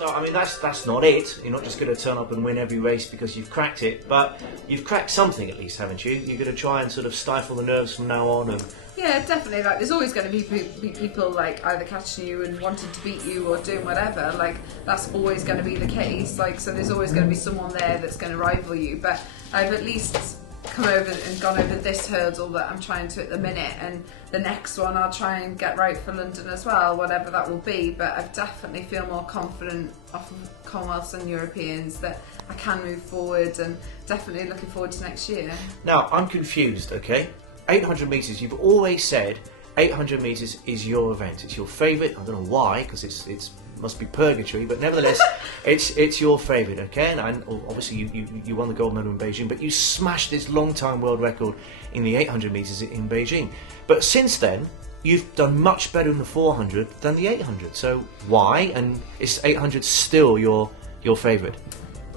So, I mean, that's not it. You're not just going to turn up and win every race because you've cracked it, but you've cracked something at least, haven't you? You're going to try and sort of stifle the nerves from now on. And yeah, definitely. Like, there's always going to be people like either catching you and wanting to beat you or doing whatever. Like, that's always going to be the case. Like, so there's always going to be someone there that's going to rival you. But I've at least come over and gone over this hurdle that I'm trying to at the minute, and the next one I'll try and get right for London as well, whatever that will be. But I definitely feel more confident off of Commonwealths and Europeans that I can move forward, and definitely looking forward to next year. Now, I'm confused, okay? 800 metres, you've always said 800 metres is your event. It's your favourite. I don't know why, because it's must be purgatory, but nevertheless, it's your favourite, okay? And obviously you won the gold medal in Beijing, but you smashed this long-time world record in the 800 metres in Beijing. But since then, you've done much better in the 400 than the 800. So why? And is 800 still your favourite?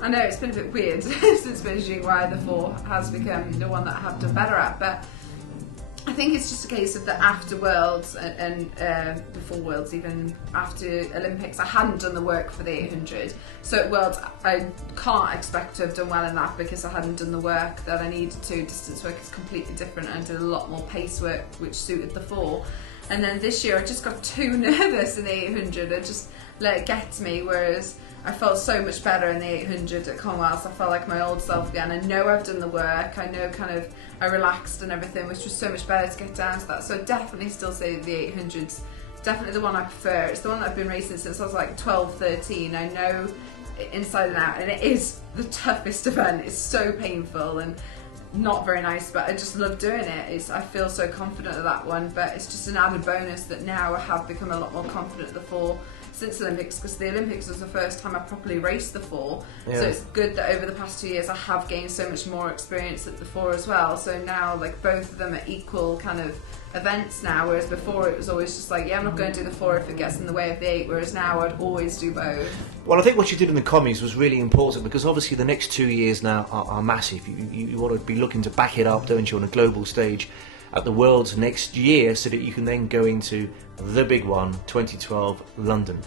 I know it's been a bit weird since Beijing why the 4 has become the one that I have done better at, but I think it's just a case of that after Worlds and before Worlds, even after Olympics, I hadn't done the work for the 800. So at Worlds, I can't expect to have done well in that because I hadn't done the work that I needed to. Distance work is completely different, and I did a lot more pace work, which suited the 4. And then this year, I just got too nervous in the 800. I just let it get to me, whereas I felt so much better in the 800 at Commonwealth. I felt like my old self again. I know I've done the work. I know kind of I relaxed and everything, which was so much better to get down to that. So I definitely still say the 800's definitely the one I prefer. It's the one that I've been racing since I was like 12, 13. I know it inside and out, and it is the toughest event. It's so painful and not very nice, but I just love doing it. I feel so confident at that one, but it's just an added bonus that now I have become a lot more confident at the 4 since the Olympics, because the Olympics was the first time I properly raced the 4. Yeah. So it's good that over the past 2 years I have gained so much more experience at the 4 as well. So now like both of them are equal kind of events now, whereas before it was always just like, yeah, I'm not going to do the 4 if it gets in the way of the 8, whereas now I'd always do both. Well, I think what you did in the commies was really important, because obviously the next 2 years now are massive. You want to be looking to back it up, don't you, on a global stage at the Worlds next year, so that you can then go into the big one, 2012 London.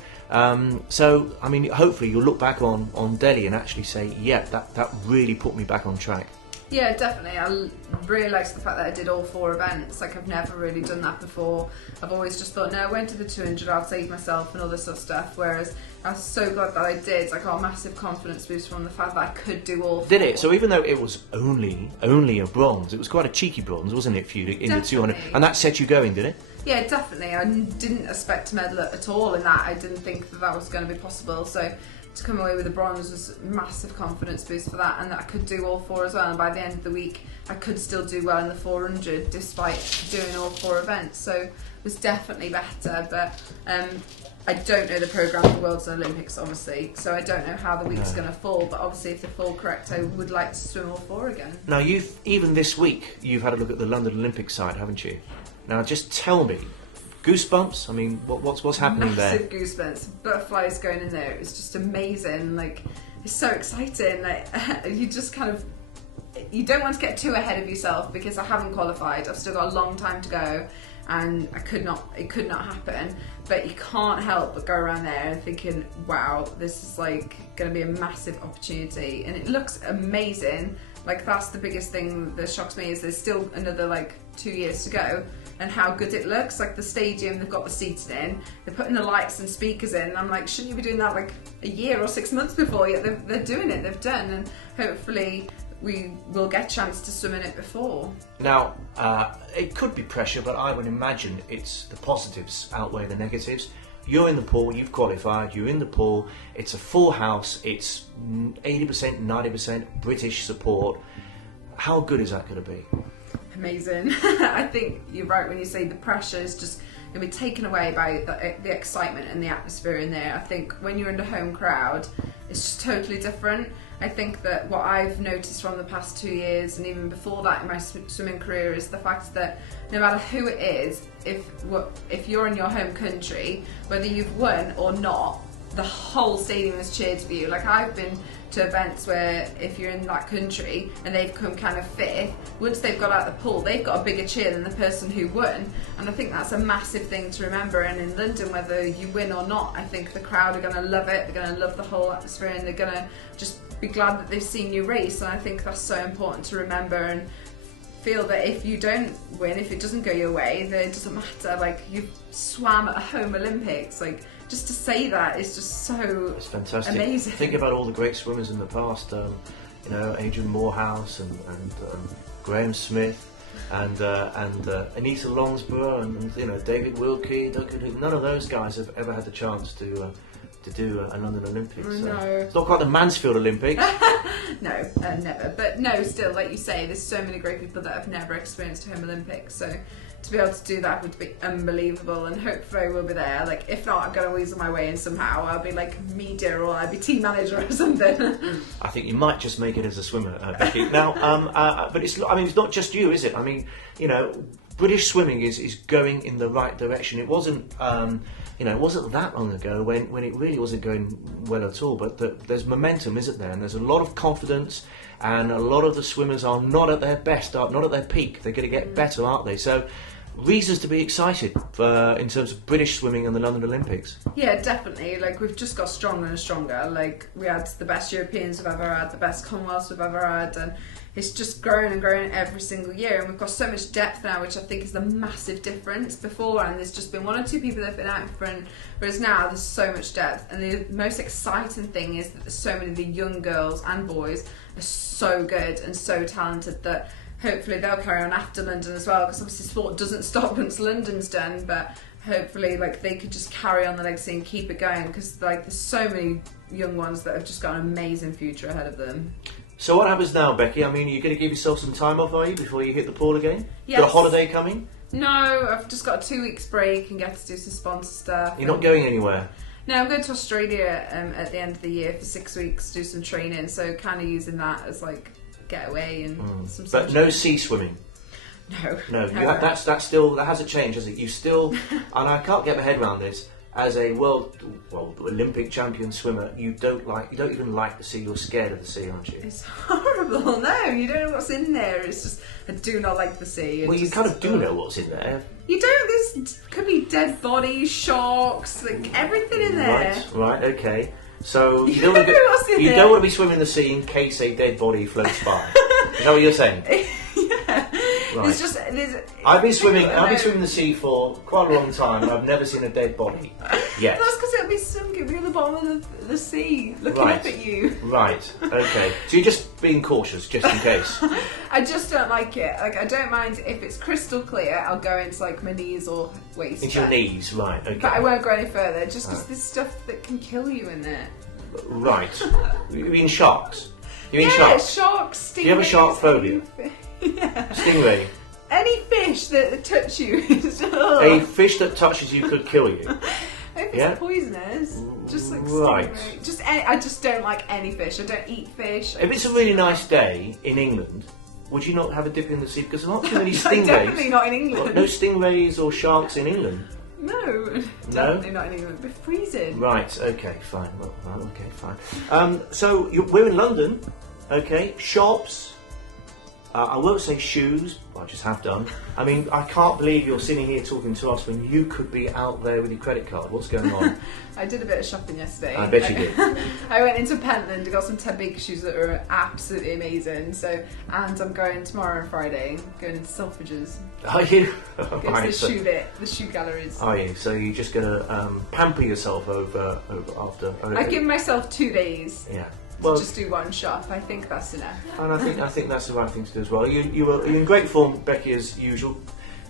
So, I mean, hopefully you'll look back on Delhi and actually say, yeah, that really put me back on track. Yeah, definitely. I really liked the fact that I did all 4 events. Like, I've never really done that before. I've always just thought, no, I went to the 200, I'll save myself and all this sort of stuff. Whereas I was so glad that I did. I got a massive confidence boost from the fact that I could do all 4. Did it? So even though it was only a bronze, it was quite a cheeky bronze, wasn't it, for you in the 200? And that set you going, did it? Yeah, definitely. I didn't expect to medal at all in that. I didn't think that was going to be possible. So to come away with a bronze was a massive confidence boost for that, and that I could do all 4 as well. And by the end of the week, I could still do well in the 400 despite doing all 4 events. So it was definitely better. But I don't know the programme for Worlds and Olympics, obviously, so I don't know how the week's going to fall. But obviously, if they fall correct, I would like to swim all 4 again. Now, even this week, you've had a look at the London Olympic side, haven't you? Now, just tell me, goosebumps? I mean, what's happening there? Massive goosebumps, butterflies going in there. It was just amazing. Like, it's so exciting. Like, you just kind of, you don't want to get too ahead of yourself, because I haven't qualified. I've still got a long time to go, and it could not happen. But you can't help but go around there and thinking, wow, this is like going to be a massive opportunity, and it looks amazing. Like, that's the biggest thing that shocks me, is there's still another like 2 years to go, and how good it looks. Like, the stadium, they've got the seating in, they're putting the lights and speakers in, and I'm like, shouldn't you be doing that like a year or 6 months before? Yet they're doing it, they've done, and hopefully we will get a chance to swim in it before. Now, it could be pressure, but I would imagine it's the positives outweigh the negatives. You're in the pool, you've qualified, you're in the pool, it's a full house, it's 80%, 90% British support. How good is that going to be? Amazing. I think you're right when you say the pressure is just going to be taken away by the excitement and the atmosphere in there. I think when you're in the home crowd, it's just totally different. I think that what I've noticed from the past 2 years, and even before that in my swimming career, is the fact that no matter who it is, if you're in your home country, whether you've won or not, the whole stadium has cheered for you. Like, I've been to events where if you're in that country and they've come kind of fifth, once they've got out the pool, they've got a bigger cheer than the person who won. And I think that's a massive thing to remember. And in London, whether you win or not, I think the crowd are going to love it. They're going to love the whole atmosphere, and they're going to just be glad that they've seen you race. And I think that's so important to remember, and feel that if you don't win, if it doesn't go your way, then it doesn't matter. Like, you've swam at a home Olympics, like, just to say that is just so it's fantastic. Amazing. Think about all the great swimmers in the past, Adrian Morehouse and Graham Smith and Anita Longsborough and David Wilkie, none of those guys have ever had the chance to do a London Olympics. No. It's not quite the Mansfield Olympics. No, never. But no, still, like you say, there's so many great people that have never experienced home Olympics. So to be able to do that would be unbelievable, and hopefully we'll be there. Like, if not, I'm going to weasel my way in somehow. I'll be like media, or I'll be team manager or something. I think you might just make it as a swimmer, Becky. Now, but it's not just you, is it? I mean, British swimming is going in the right direction. It wasn't. It wasn't that long ago when it really wasn't going well at all, but there's momentum, isn't there? And there's a lot of confidence, and a lot of the swimmers are not at their best, not at their peak. They're going to get better, aren't they? So, reasons to be excited in terms of British swimming and the London Olympics. Yeah, definitely. Like, we've just got stronger and stronger. Like, we had the best Europeans we've ever had, the best Commonwealths we've ever had, and it's just growing and growing every single year, and we've got so much depth now, which I think is the massive difference. Beforehand, there's just been one or two people that have been out in front, whereas now there's so much depth. And the most exciting thing is that so many of the young girls and boys are so good and so talented that hopefully they'll carry on after London as well, because obviously sport doesn't stop once London's done, but hopefully they could just carry on the legacy and keep it going, because there's so many young ones that have just got an amazing future ahead of them. So what happens now, Becky? I mean, you're going to give yourself some time off, are you, before you hit the pool again? Yes. Got a holiday coming? No, I've just got a 2 weeks break and get to do some sponsor stuff. You're not going anywhere? No, I'm going to Australia at the end of the year for 6 weeks to do some training, so kind of using that as like getaway and some. But no sea swimming. No. That hasn't changed, has it? You still, and I can't get my head around this. As a world Olympic champion swimmer, you don't even like the sea. You're scared of the sea, aren't you? It's horrible. No, you don't know what's in there. It's just, I do not like the sea. Well, you kind of do know what's in there. You don't. There's could be dead bodies, sharks, like everything in there. Right, okay. So you don't know what's in there. You don't want to be swimming in the sea in case a dead body floats by. Is that what you're saying? Yeah. Right. I've been swimming in the sea for quite a long time, and I've never seen a dead body yet. That's because it'll be sunk. It'll be at the bottom of the sea, looking up at you. Right. Okay. So you're just being cautious, just in case. I just don't like it. Like, I don't mind if it's crystal clear. I'll go into like my knees or waist. Into your knees, right? Okay. But I won't go any further, just because there's stuff that can kill you in there. Right. You mean sharks? You mean sharks? Sharks, stingrays. Do you have a shark phobia? Yeah. Stingray. Any fish that touch you is a fish that touches you could kill you. If it's poisonous, just like right. Stingray. I just don't like any fish. I don't eat fish. If it's a really nice day in England, would you not have a dip in the sea? Because there aren't too many stingrays. Definitely not in England. No stingrays or sharks in England. No, definitely not in England. We're freezing. Right. Okay. Fine. Well, okay. Fine. So we're in London. Okay. Shops. I won't say shoes, I just have done. I mean, I can't believe you're sitting here talking to us when you could be out there with your credit card. What's going on? I did a bit of shopping yesterday. I bet you did. I went into Pentland and got some Ted Baker shoes that were absolutely amazing. And I'm going tomorrow and Friday, going into Selfridges. Are you? Going to the shoe galleries. Are you? So you're just going to pamper yourself over after... I've given myself 2 days. Yeah. Well, just do one shop. I think that's enough. And I think that's the right thing to do as well. You're in great form, Becky, as usual.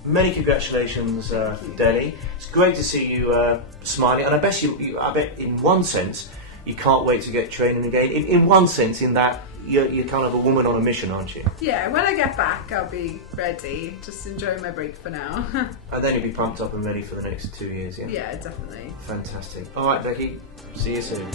Many congratulations, Delhi. It's great to see you smiling, and I bet in one sense you can't wait to get training again. In one sense, in that you're kind of a woman on a mission, aren't you? Yeah. When I get back, I'll be ready. Just enjoying my break for now. And then you'll be pumped up and ready for the next 2 years. Yeah. Yeah, definitely. Fantastic. All right, Becky. See you soon.